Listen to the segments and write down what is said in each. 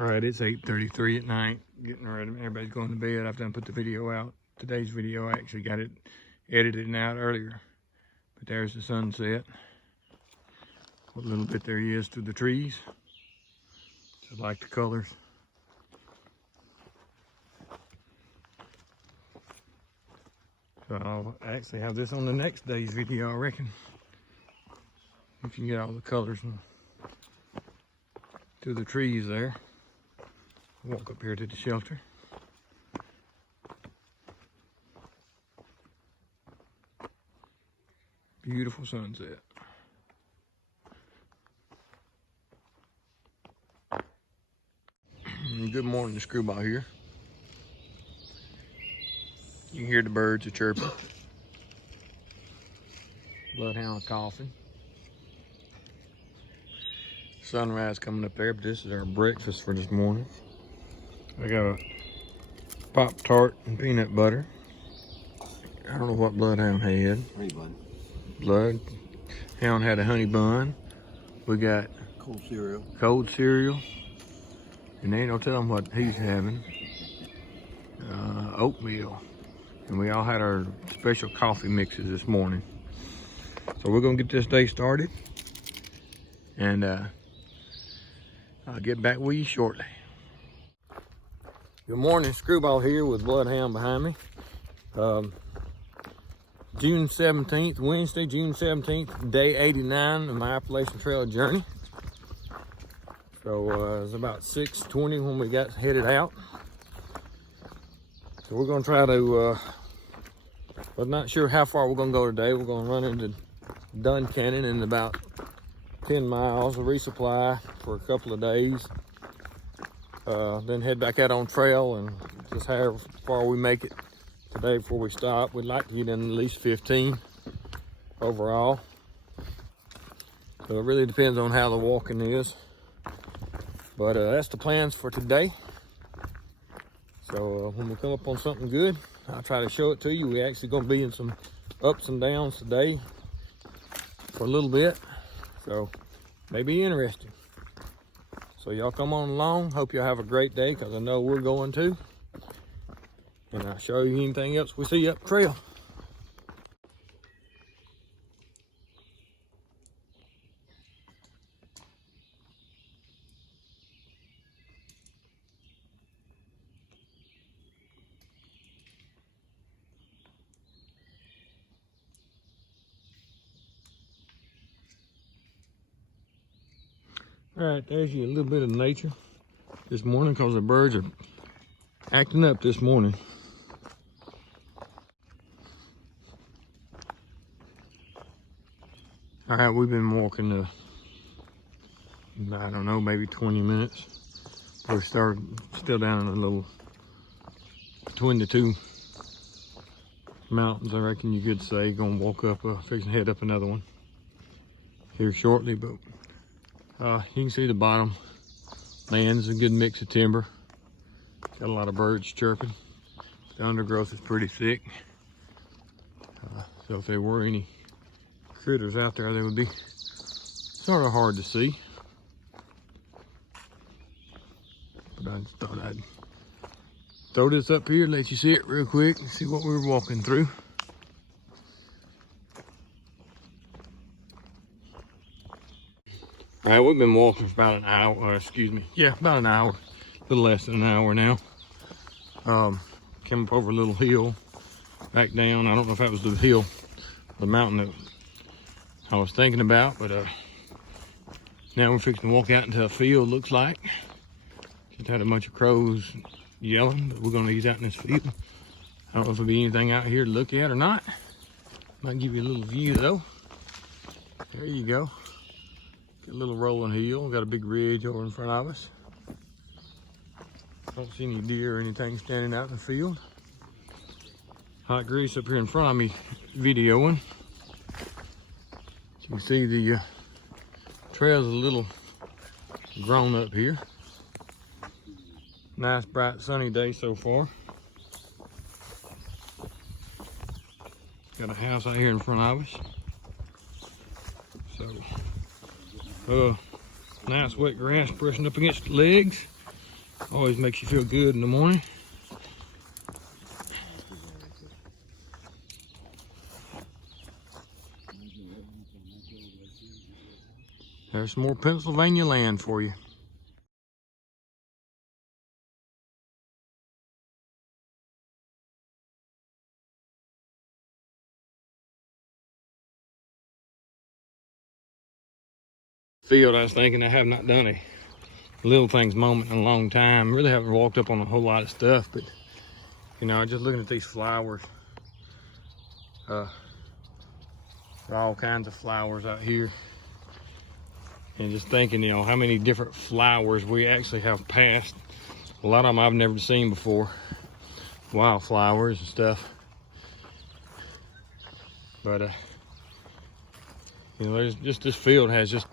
All right, it's 8:33 at night, getting ready. Everybody's going to bed. I've done put the video out. Today's video, I actually got it edited and out earlier. But there's the sunset. What little bit there is through the trees. Just like the colors. So I'll actually have this on the next day's video, I reckon. If you can get all the colors through the trees there. Walk up here to the shelter. Beautiful sunset. Good morning, the Screwball here. You can hear the birds are chirping. Bloodhound coughing. Sunrise coming up there, but this is our breakfast for this morning. I got a Pop-Tart and peanut butter. I don't know what Bloodhound had. Honey bun. Bloodhound had a honey bun. We got Cold cereal. Cold cereal. And they ain't no telling what he's having. Oatmeal. And we all had our special coffee mixes this morning. So we're gonna get this day started. And I'll get back with you shortly. Good morning, Screwball here with Bloodhound behind me. June 17th, Wednesday, June 17th, day 89 of my Appalachian Trail journey. So it was about 6:20 when we got headed out. So we're gonna try to, we're not sure how far we're gonna go today. We're gonna run into Duncannon in about 10 miles, a resupply for a couple of days. Then head back out on trail and just how far we make it today before we stop. We'd like to get in at least 15 overall. So it really depends on how the walking is. But that's the plans for today. So when we come up on something good, I'll try to show it to you. We're actually gonna be in some ups and downs today for a little bit. So may be interesting. So y'all come on along. Hope y'all have a great day, because I know we're going to. And I'll show you anything else we see up trail. All right, there's you a little bit of nature this morning, because the birds are acting up this morning. All right, we've been walking I don't know, maybe 20 minutes. We're still down in a little, between the two mountains, I reckon you could say. Gonna walk up, fixing to head up another one here shortly, but you can see the bottom land's a good mix of timber. Got a lot of birds chirping. The undergrowth is pretty thick. So if there were any critters out there, they would be sort of hard to see. But I just thought I'd throw this up here, let you see it real quick and see what we were walking through. All right, we've been walking for about an hour, about an hour, a little less than an hour now. Came up over a little hill, back down. I don't know if that was the hill, the mountain that I was thinking about, but now we're fixing to walk out into a field, looks like. Just had a bunch of crows yelling, but we're gonna ease out in this field. I don't know if there'll be anything out here to look at or not. Might give you a little view though. There you go. Got a little rolling hill, got a big ridge over in front of us. Don't see any deer or anything standing out in the field. Hot grease up here in front of me videoing. You can see the trail's a little grown up here. Nice bright sunny day so far. Got a house out here in front of us. So, nice wet grass brushing up against the legs. Always makes you feel good in the morning. There's some more Pennsylvania land for you. Field, I was thinking I have not done a little things moment in a long time. Really haven't walked up on a whole lot of stuff, but you know, just looking at these flowers. There are all kinds of flowers out here. And just thinking, you know, how many different flowers we actually have passed. A lot of them I've never seen before. Wildflowers and stuff. But, you know, there's just, this field has just,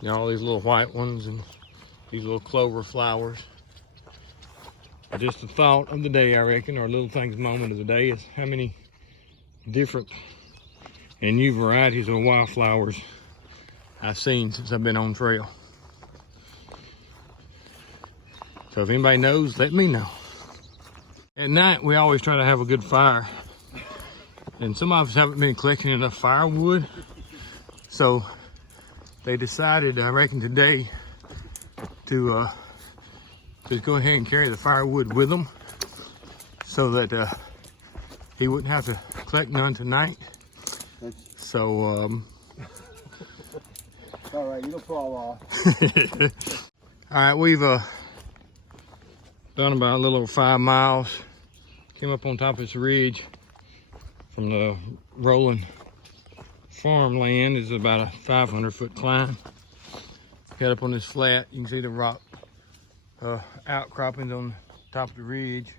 you know, all these little white ones and these little clover flowers. Just the thought of the day, I reckon, or little things moment of the day, is how many different and new varieties of wildflowers I've seen since I've been on trail. So if anybody knows, let me know. At night, we always try to have a good fire. And some of us haven't been collecting enough firewood. So they decided, I reckon today, to just go ahead and carry the firewood with them so that he wouldn't have to collect none tonight. So, all right, you don't fall off. all right, we've done about a little over 5 miles. Came up on top of this ridge from the rolling farmland. It's about a 500-foot climb. Got up on this flat. You can see the rock outcroppings on the top of the ridge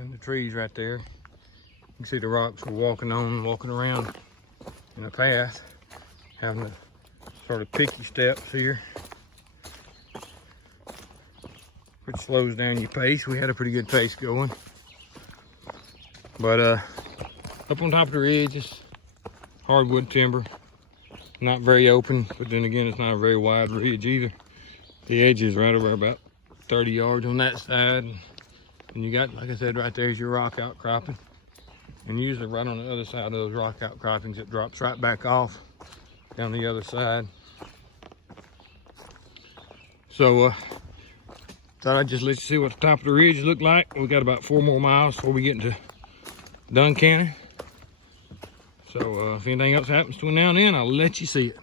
and the trees right there. You can see the rocks we're walking around in a path, having the sort of picky steps here, which slows down your pace. We had a pretty good pace going. But up on top of the ridge, it's hardwood timber, not very open, but then again, it's not a very wide ridge either. The edge is right over about 30 yards on that side. And you got, like I said, right there's your rock outcropping. And usually right on the other side of those rock outcroppings, it drops right back off down the other side. So, thought I'd just let you see what the top of the ridge looked like. We got about 4 more miles before we get into Duncannon. So, if anything else happens between now and then, I'll let you see it.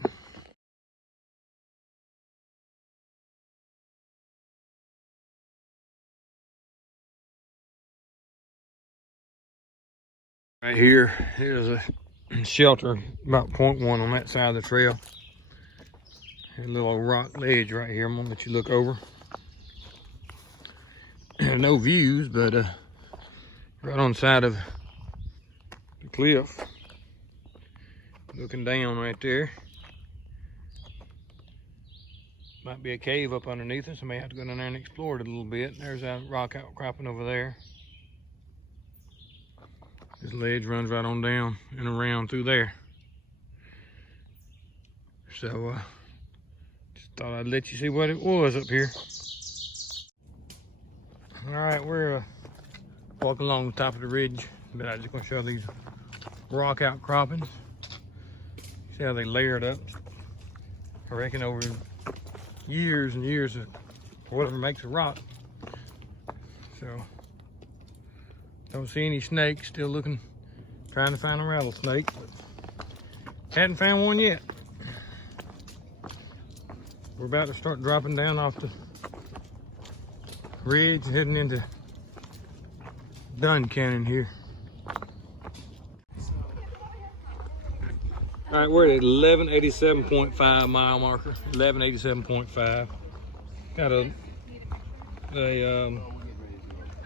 Right here, here's a shelter about 0.1 on that side of the trail. A little rock ledge right here. I'm gonna let you look over. No views, but right on the side of the cliff, looking down right there. Might be a cave up underneath us. I may have to go down there and explore it a little bit. There's a rock outcropping over there. This ledge runs right on down and around through there. So, just thought I'd let you see what it was up here. All right, we're walking along the top of the ridge, but I'm just gonna show these rock outcroppings. See how they layered up? I reckon over years and years of whatever makes a rock. So, don't see any snakes. Still looking, trying to find a rattlesnake, but hadn't found one yet. We're about to start dropping down off the ridge, heading into Duncannon here. All right, we're at 1187.5 mile marker. 1187.5. Got a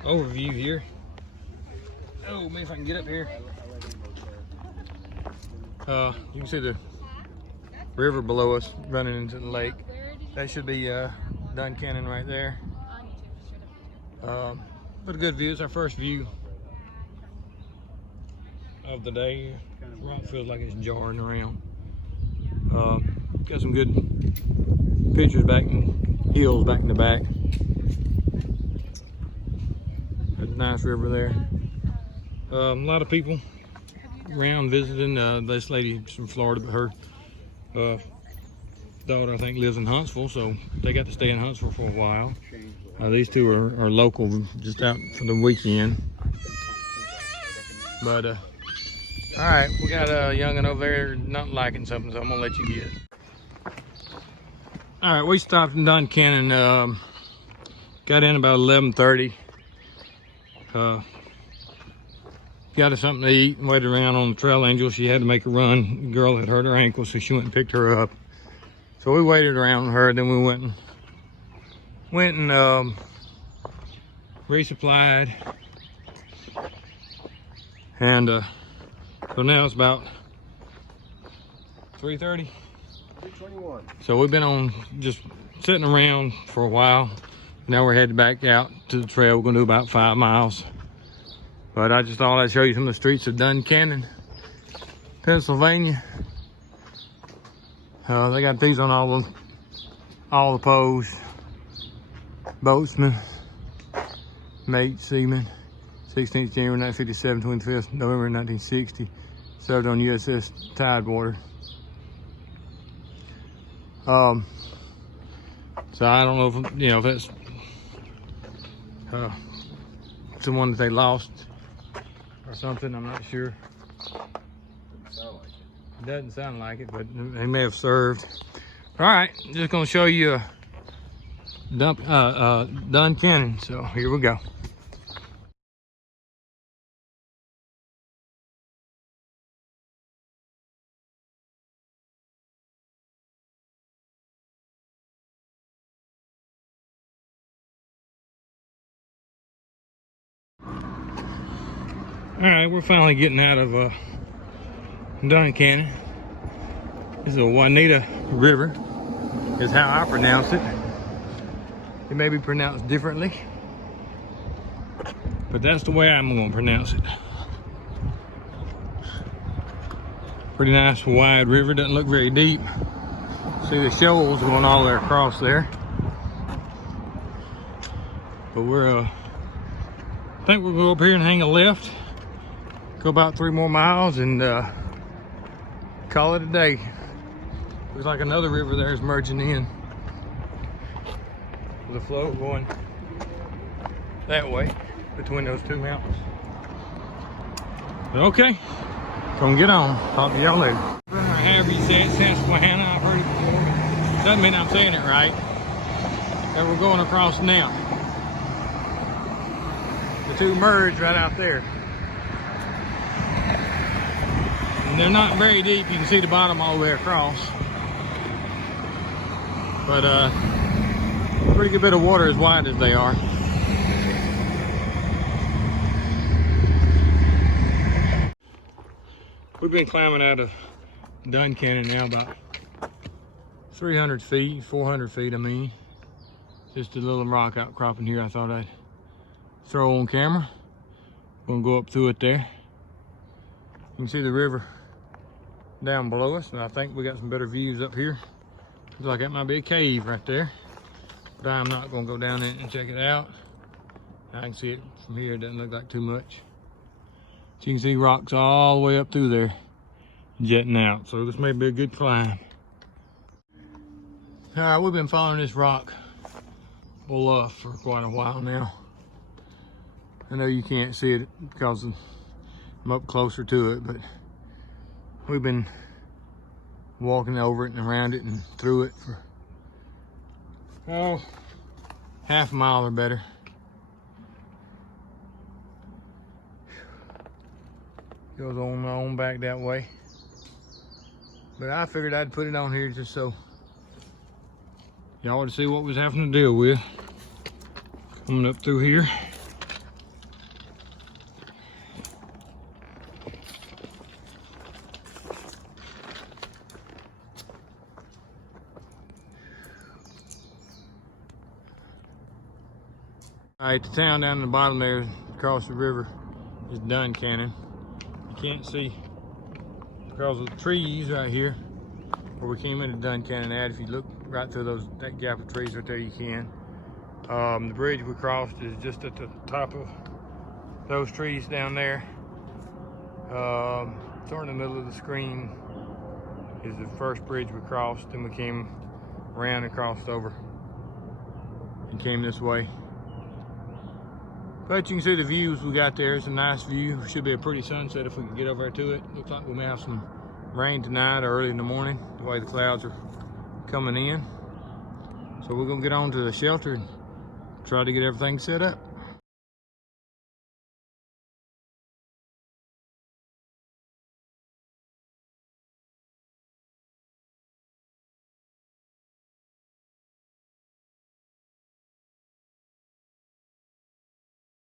overview here. Oh, maybe if I can get up here. You can see the river below us running into the lake. That should be Duncannon right there. But a good view. It's our first view of the day. Rock feels like it's jarring around. Got some good pictures back in hills back in the back. That's a nice river there. A lot of people around visiting. This lady's from Florida, but her daughter, I think, lives in Huntsville, so they got to stay in Huntsville for a while. These two are local, just out for the weekend. But all right, we got a young'un over there not liking something, so I'm gonna let you get it. All right, we stopped in Duncannon. Got in about 11:30. Got us something to eat and waited around on the Trail Angel. She had to make a run. The girl had hurt her ankle, so she went and picked her up. So we waited around with her, then we went and resupplied. And so now it's about 3:30. 3:21. So we've been on just sitting around for a while. Now we're headed back out to the trail. We're gonna do about 5 miles. But I just thought I'd show you some of the streets of Duncannon, Pennsylvania. They got these on all the posts. Boatsman, mate, seaman, 16th January 1957, 25th November 1960. Served on USS Tidewater. So I don't know if if that's someone that they lost or something. I'm not sure. It doesn't sound like it, but they may have served. All right, just gonna show you Duncannon. So here we go. All right, we're finally getting out of Duncannon. This is the Juniata River, is how I pronounce it. It may be pronounced differently, but that's the way I'm gonna pronounce it. Pretty nice wide river, doesn't look very deep. See the shoals going all the way across there. But we're, I think we'll go up here and hang a left. Go about 3 more miles and call it a day. Looks like another river there is merging in. There's a flow going that way between those 2 mountains. But okay, gonna get on. Talk to y'all later. However you say it, Susquehanna, I've heard it before. Doesn't mean I'm saying it right. That we're going across now. The 2 merge right out there. And they're not very deep. You can see the bottom all the way across. But pretty good bit of water as wide as they are. We've been climbing out of Duncannon now about 300 feet, 400 feet, I mean. Just a little rock outcropping here I thought I'd throw on camera. Gonna go up through it there. You can see the river down below us, and I think we got some better views up here. Looks like that might be a cave right there, but I'm not gonna go down there and check it out. I can see it from here. It doesn't look like too much. So you can see rocks all the way up through there jetting out, so this may be a good climb. All right, we've been following this rock bluff for quite a while now. I know you can't see it because I'm up closer to it, but we've been walking over it and around it and through it for, oh, half a mile or better. Goes on back that way. But I figured I'd put it on here just so y'all would see what we was having to deal with coming up through here. All right, the town down in the bottom there across the river is Duncannon. You can't see because of the trees right here where we came into Duncannon at. If you look right through that gap of trees right there, you can. The bridge we crossed is just at the top of those trees down there. Sort of in the middle of the screen is the first bridge we crossed. Then we came around and crossed over and came this way. But you can see the views we got there. It's a nice view. Should be a pretty sunset if we can get over there to it. Looks like we may have some rain tonight or early in the morning, the way the clouds are coming in. So we're gonna get on to the shelter and try to get everything set up.